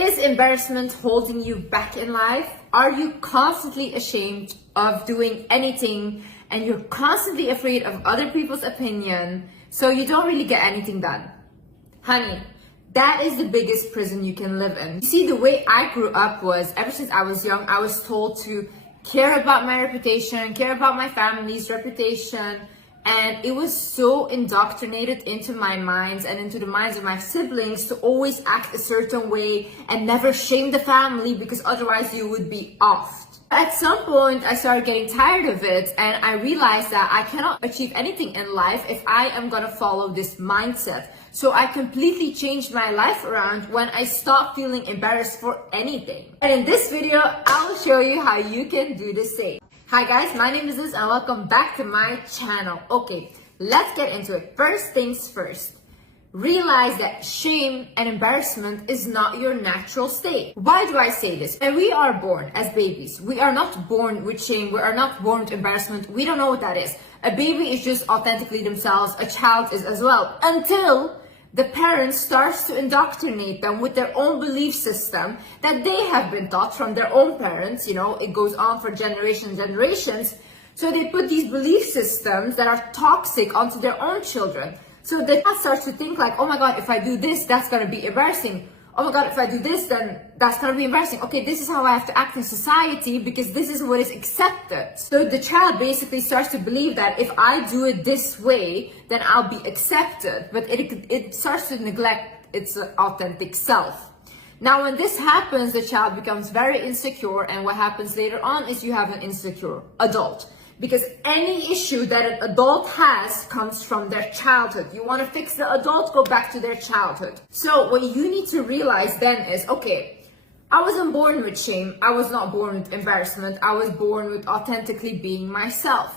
Is embarrassment holding you back in life? Are you constantly ashamed of doing anything and you're constantly afraid of other people's opinion, so you don't really get anything done? Honey, that is the biggest prison you can live in. You see, the way I grew up was, ever since I was young, I was told to care about my reputation, care about my family's reputation, and it was so indoctrinated into my minds and into the minds of my siblings to always act a certain way and never shame the family, because otherwise you would be offed. At some point, I started getting tired of it, and I realized that I cannot achieve anything in life if I am gonna follow this mindset. So I completely changed my life around when I stopped feeling embarrassed for anything. And in this video, I will show you how you can do the same. Hi guys, my name is Liz and welcome back to my channel. Okay, let's get into it. First things first. Realize that shame and embarrassment is not your natural state. Why do I say this? When we are born as babies, we are not born with shame, we are not born with embarrassment, we don't know what that is. A baby is just authentically themselves, a child is as well, until the parents starts to indoctrinate them with their own belief system that they have been taught from their own parents. You know, it goes on for generations. So they put these belief systems that are toxic onto their own children. So the child starts to think like, oh my God, if I do this, that's gonna be embarrassing. Oh my God, if I do this, then that's gonna be embarrassing. Okay, this is how I have to act in society because this is what is accepted. So the child basically starts to believe that if I do it this way, then I'll be accepted. But it starts to neglect its authentic self. Now, when this happens, the child becomes very insecure, and what happens later on is you have an insecure adult. Because any issue that an adult has comes from their childhood. You want to fix the adult, go back to their childhood. So what you need to realize then is, okay, I wasn't born with shame. I was not born with embarrassment. I was born with authentically being myself.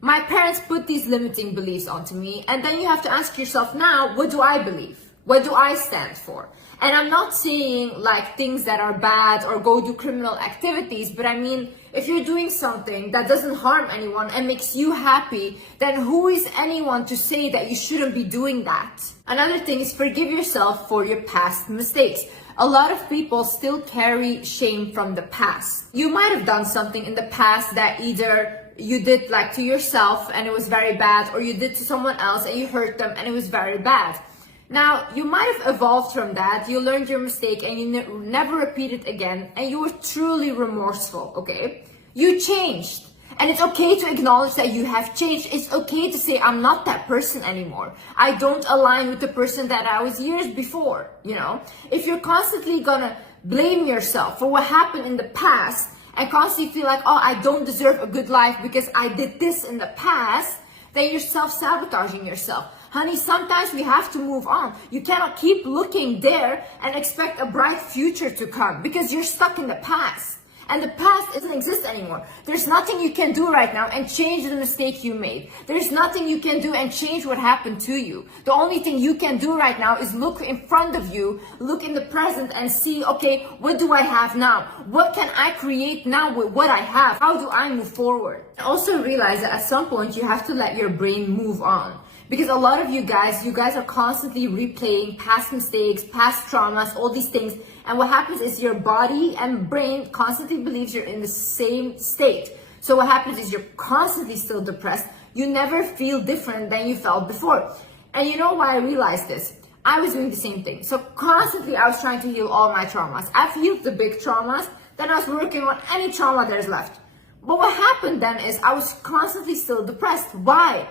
My parents put these limiting beliefs onto me, and then you have to ask yourself now, what do I believe? What do I stand for? And I'm not saying like things that are bad or go do criminal activities, but I mean, if you're doing something that doesn't harm anyone and makes you happy, then who is anyone to say that you shouldn't be doing that? Another thing is forgive yourself for your past mistakes. A lot of people still carry shame from the past. You might have done something in the past that either you did like to yourself and it was very bad, or you did to someone else and you hurt them and it was very bad. Now, you might have evolved from that, you learned your mistake and you never repeat it again, and you were truly remorseful, okay? You changed. And it's okay to acknowledge that you have changed. It's okay to say, I'm not that person anymore. I don't align with the person that I was years before, you know? If you're constantly gonna blame yourself for what happened in the past and constantly feel like, oh, I don't deserve a good life because I did this in the past, then you're self-sabotaging yourself. Honey, sometimes we have to move on. You cannot keep looking there and expect a bright future to come because you're stuck in the past. And the past doesn't exist anymore. There's nothing you can do right now and change the mistake you made. There's nothing you can do and change what happened to you. The only thing you can do right now is look in front of you, look in the present and see, okay, what do I have now? What can I create now with what I have? How do I move forward? Also realize that at some point you have to let your brain move on. Because a lot of you guys are constantly replaying past mistakes, past traumas, all these things. And what happens is your body and brain constantly believes you're in the same state. So what happens is you're constantly still depressed. You never feel different than you felt before. And you know why I realized this? I was doing the same thing. So constantly I was trying to heal all my traumas. I've healed the big traumas, then I was working on any trauma there's left. But what happened then is I was constantly still depressed. Why?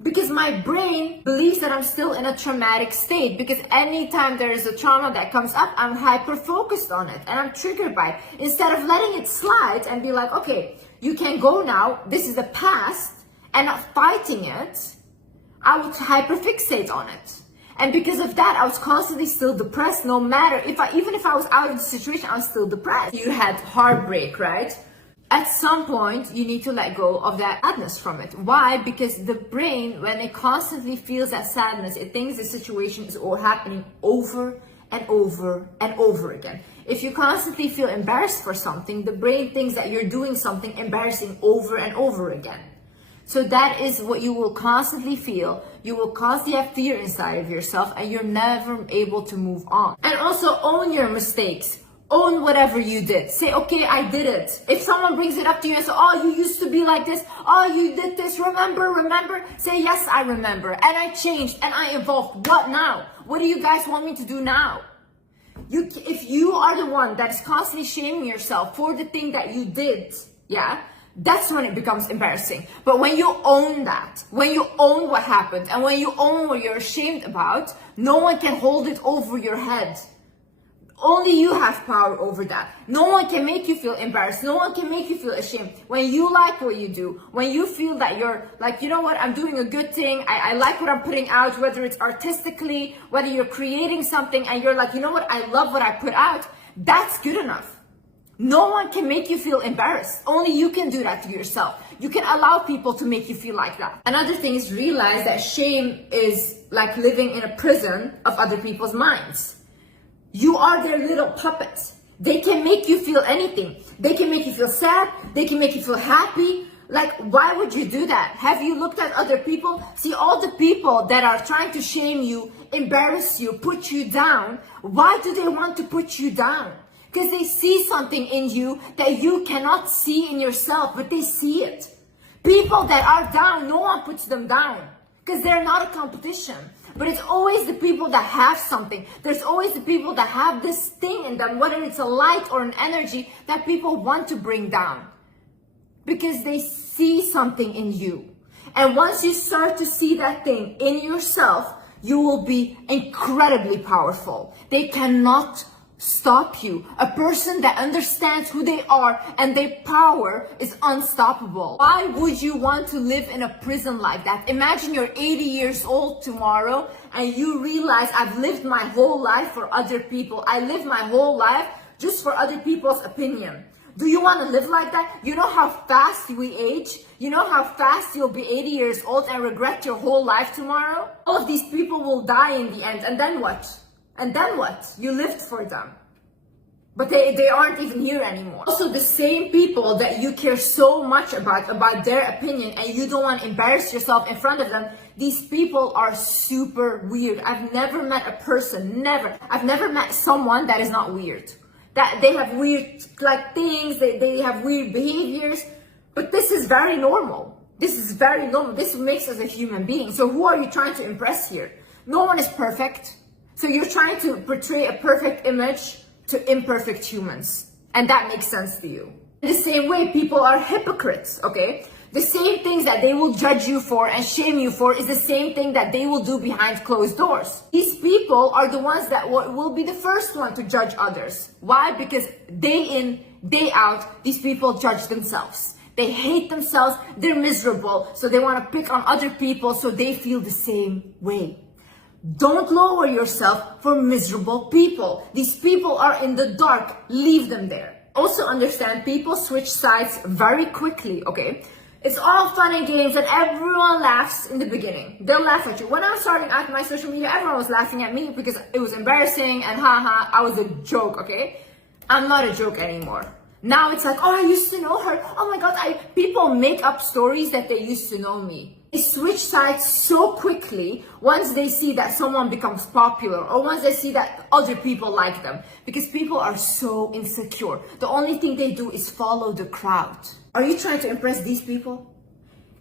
Because my brain believes that I'm still in a traumatic state, because anytime there is a trauma that comes up, I'm hyper focused on it and I'm triggered by it. Instead of letting it slide and be like, okay, you can go now, this is the past, and not fighting it, I would hyper fixate on it. And because of that, I was constantly still depressed, no matter even if I was out of the situation, I was still depressed. You had heartbreak, right? At some point, you need to let go of that sadness from it. Why? Because the brain, when it constantly feels that sadness, it thinks the situation is all happening over and over and over again. If you constantly feel embarrassed for something, the brain thinks that you're doing something embarrassing over and over again. So that is what you will constantly feel. You will constantly have fear inside of yourself, and you're never able to move on. And also own your mistakes. Own whatever you did. Say, okay, I did it. If someone brings it up to you and says, oh, you used to be like this. Oh, you did this. Remember? Say, yes, I remember. And I changed and I evolved. What now? What do you guys want me to do now? If you are the one that is constantly shaming yourself for the thing that you did, yeah, that's when it becomes embarrassing. But when you own that, when you own what happened, and when you own what you're ashamed about, no one can hold it over your head. Only you have power over that. No one can make you feel embarrassed. No one can make you feel ashamed. When you like what you do, when you feel that you're like, you know what, I'm doing a good thing. I like what I'm putting out, whether it's artistically, whether you're creating something and you're like, you know what, I love what I put out. That's good enough. No one can make you feel embarrassed. Only you can do that to yourself. You can allow people to make you feel like that. Another thing is realize that shame is like living in a prison of other people's minds. You are their little puppets. They can make you feel anything. They can make you feel sad. They can make you feel happy. Like, why would you do that? Have you looked at other people? See, all the people that are trying to shame you, embarrass you, put you down, why do they want to put you down? Because they see something in you that you cannot see in yourself, but they see it. People that are down, no one puts them down because they're not a competition. But it's always the people that have something. There's always the people that have this thing in them, whether it's a light or an energy that people want to bring down. Because they see something in you. And once you start to see that thing in yourself, you will be incredibly powerful. They cannot stop you. A person that understands who they are and their power is unstoppable. Why would you want to live in a prison like that? Imagine you're 80 years old tomorrow and you realize I've lived my whole life for other people. I lived my whole life just for other people's opinion. Do you want to live like that? You know how fast we age? You know how fast you'll be 80 years old and regret your whole life tomorrow? All of these people will die in the end, and then what? And then what? You lived for them. But they aren't even here anymore. Also, the same people that you care so much about their opinion, and you don't want to embarrass yourself in front of them, these people are super weird. I've never met a person, I've never met someone that is not weird. That they have weird like things, they have weird behaviors, but this is very normal. This is very normal. This makes us a human being. So who are you trying to impress here? No one is perfect. So you're trying to portray a perfect image to imperfect humans. And that makes sense to you. In the same way, people are hypocrites, okay? The same things that they will judge you for and shame you for is the same thing that they will do behind closed doors. These people are the ones that will be the first one to judge others. Why? Because day in, day out, these people judge themselves. They hate themselves, they're miserable, so they want to pick on other people so they feel the same way. Don't lower yourself for miserable people. These people are in the dark. Leave them there. Also understand, people switch sides very quickly, okay? It's all fun and games and everyone laughs in the beginning. They'll laugh at you. When I was starting out my social media, everyone was laughing at me because it was embarrassing and haha, I was a joke, okay? I'm not a joke anymore. Now it's like, oh, I used to know her. Oh my God, people make up stories that they used to know me. They switch sides so quickly once they see that someone becomes popular or once they see that other people like them, because people are so insecure. The only thing they do is follow the crowd. Are you trying to impress these people?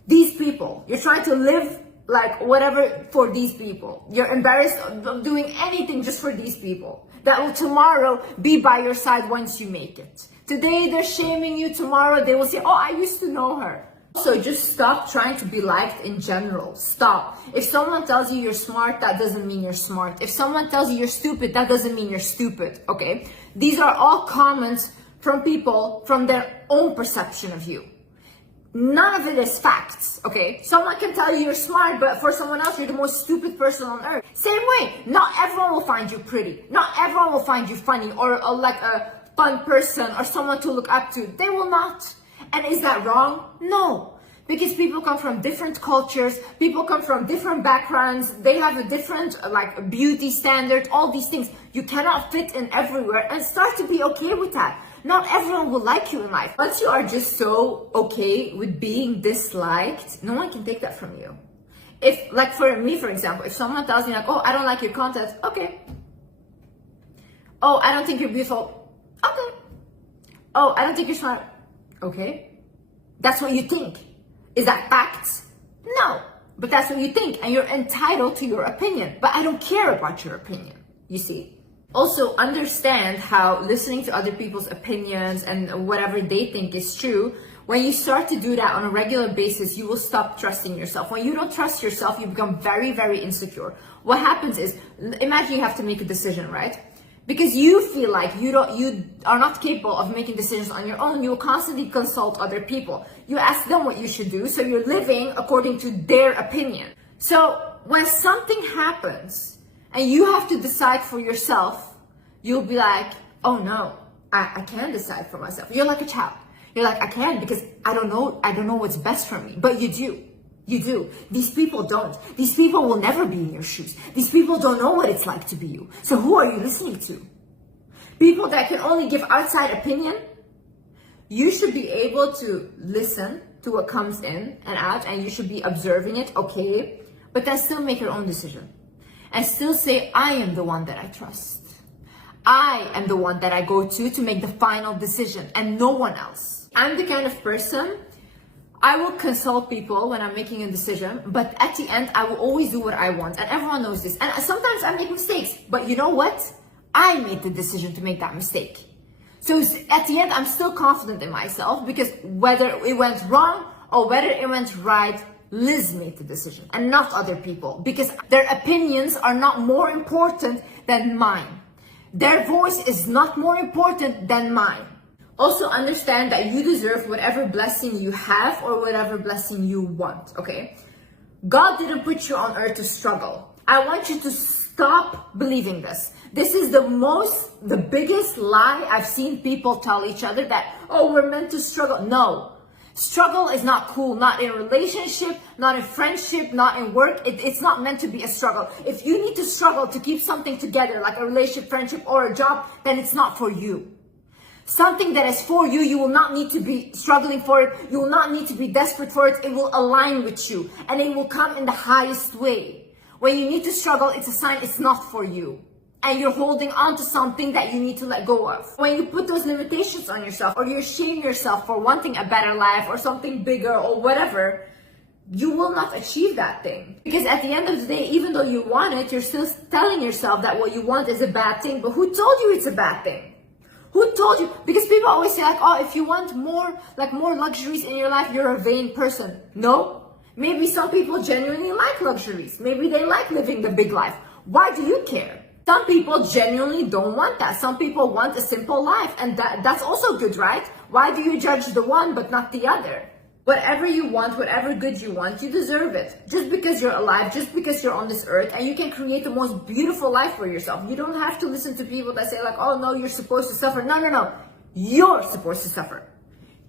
These people. You're trying to live like whatever for these people. You're embarrassed of doing anything just for these people that will tomorrow be by your side once you make it. Today they're shaming you, tomorrow they will say, oh, I used to know her. So just stop trying to be liked in general. Stop. If someone tells you you're smart, that doesn't mean you're smart. If someone tells you you're stupid, that doesn't mean you're stupid, okay? These are all comments from people from their own perception of you. None of it is facts, okay? Someone can tell you you're smart, but for someone else, you're the most stupid person on earth. Same way, not everyone will find you pretty. Not everyone will find you funny or like a fun person or someone to look up to. They will not. And is that wrong? No. Because people come from different cultures, people come from different backgrounds, they have a different beauty standard, all these things. You cannot fit in everywhere, and start to be okay with that. Not everyone will like you in life. Once you are just so okay with being disliked, no one can take that from you. If, like for me, for example, if someone tells me like, oh, I don't like your content, okay. Oh, I don't think you're beautiful, okay. Oh, I don't think you're smart, okay. That's what you think. Is that fact? No, but that's what you think, and you're entitled to your opinion. But I don't care about your opinion, you see. Also, understand how listening to other people's opinions and whatever they think is true, when you start to do that on a regular basis, you will stop trusting yourself. When you don't trust yourself, you become very, very insecure. What happens is, imagine you have to make a decision, right? Because you feel like you are not capable of making decisions on your own, you will constantly consult other people. You ask them what you should do, so you're living according to their opinion. So when something happens and you have to decide for yourself, you'll be like, oh no, I can't decide for myself. You're like a child. You're like, I can't because I don't know what's best for me. But you do. You do. These people don't. These people will never be in your shoes. These people don't know what it's like to be you. So who are you listening to? People that can only give outside opinion? You should be able to listen to what comes in and out, and you should be observing it, okay? But then still make your own decision. And still say, I am the one that I trust. I am the one that I go to make the final decision, and no one else. I'm the kind of person, I will consult people when I'm making a decision, but at the end, I will always do what I want. And everyone knows this. And sometimes I make mistakes, but you know what? I made the decision to make that mistake. So at the end, I'm still confident in myself because whether it went wrong or whether it went right, Liz made the decision and not other people, because their opinions are not more important than mine. Their voice is not more important than mine. Also understand that you deserve whatever blessing you have or whatever blessing you want, okay? God didn't put you on earth to struggle. I want you to stop believing this. This is the biggest lie I've seen people tell each other, that, oh, we're meant to struggle. No. Struggle is not cool, not in relationship, not in friendship, not in work. It's not meant to be a struggle. If you need to struggle to keep something together, like a relationship, friendship, or a job, then it's not for you. Something that is for you, you will not need to be struggling for it. You will not need to be desperate for it. It will align with you and it will come in the highest way. When you need to struggle, it's a sign it's not for you. And you're holding on to something that you need to let go of. When you put those limitations on yourself, or you shame yourself for wanting a better life or something bigger or whatever, you will not achieve that thing. Because at the end of the day, even though you want it, you're still telling yourself that what you want is a bad thing. But who told you it's a bad thing? Who told you? Because people always say like, oh, if you want more luxuries in your life, you're a vain person. No. Maybe some people genuinely like luxuries. Maybe they like living the big life. Why do you care? Some people genuinely don't want that. Some people want a simple life, and that's also good, right? Why do you judge the one but not the other? Whatever you want, whatever good you want, you deserve it. Just because you're alive, just because you're on this earth, and you can create the most beautiful life for yourself. You don't have to listen to people that say like, oh no, you're supposed to suffer. No. You're supposed to suffer.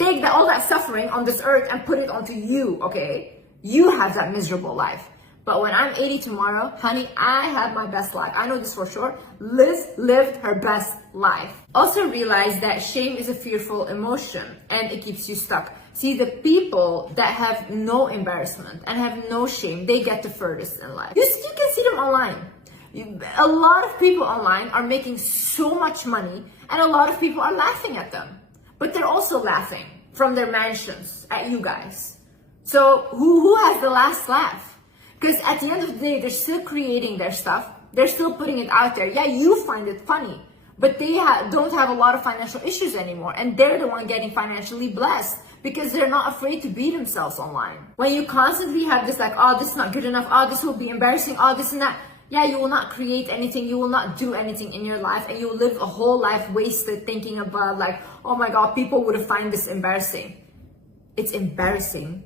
Take all that suffering on this earth and put it onto you, okay? You have that miserable life. But when I'm 80 tomorrow, honey, I have my best life. I know this for sure. Liz lived her best life. Also realize that shame is a fearful emotion and it keeps you stuck. See, the people that have no embarrassment and have no shame, they get the furthest in life. You can see them online. A lot of people online are making so much money and a lot of people are laughing at them. But they're also laughing from their mansions at you guys. So who has the last laugh? Because at the end of the day, they're still creating their stuff. They're still putting it out there. Yeah, you find it funny, but they don't have a lot of financial issues anymore. And they're the one getting financially blessed because they're not afraid to be themselves online. When you constantly have this like, oh, this is not good enough. Oh, this will be embarrassing. Oh, this and that. Yeah, you will not create anything. You will not do anything in your life. And you will live a whole life wasted thinking about like, oh my God, people would have find this embarrassing. It's embarrassing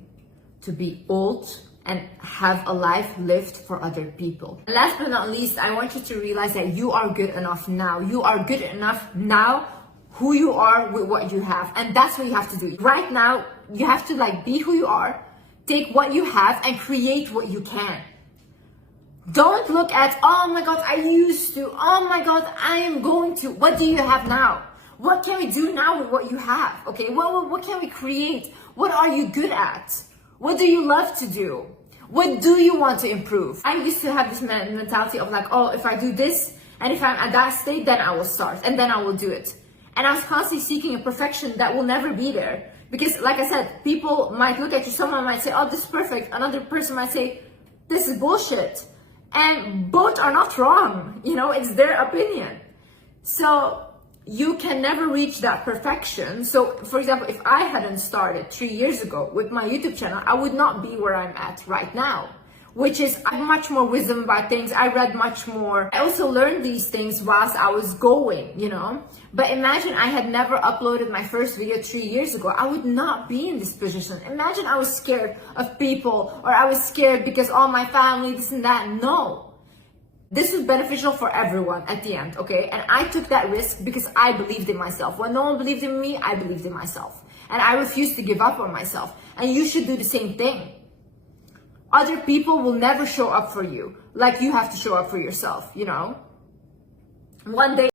to be old and have a life lived for other people. And last but not least, I want you to realize that you are good enough now. You are good enough now, who you are with what you have. And that's what you have to do. Right now, you have to like be who you are, take what you have and create what you can. Don't look at, oh my God, I used to, oh my God, I am going to. What do you have now? What can we do now with what you have? Okay, what can we create? What are you good at? What do you love to do? What do you want to improve? I used to have this mentality of like, oh, if I do this, and if I'm at that state, then I will start, and then I will do it. And I was constantly seeking a perfection that will never be there. Because like I said, people might look at you, someone might say, oh, this is perfect. Another person might say, this is bullshit. And both are not wrong. You know, it's their opinion. So you can never reach that perfection. So for example, if I hadn't started 3 years ago with my YouTube channel, I would not be where I'm at right now, which is I have much more wisdom about things. I read much more. I also learned these things whilst I was going, you know. But imagine I had never uploaded my first video 3 years ago. I would not be in this position. Imagine I was scared of people, or I was scared because all my family, this and that. No. This was beneficial for everyone at the end, okay? And I took that risk because I believed in myself. When no one believed in me, I believed in myself. And I refused to give up on myself. And you should do the same thing. Other people will never show up for you like you have to show up for yourself, you know? One day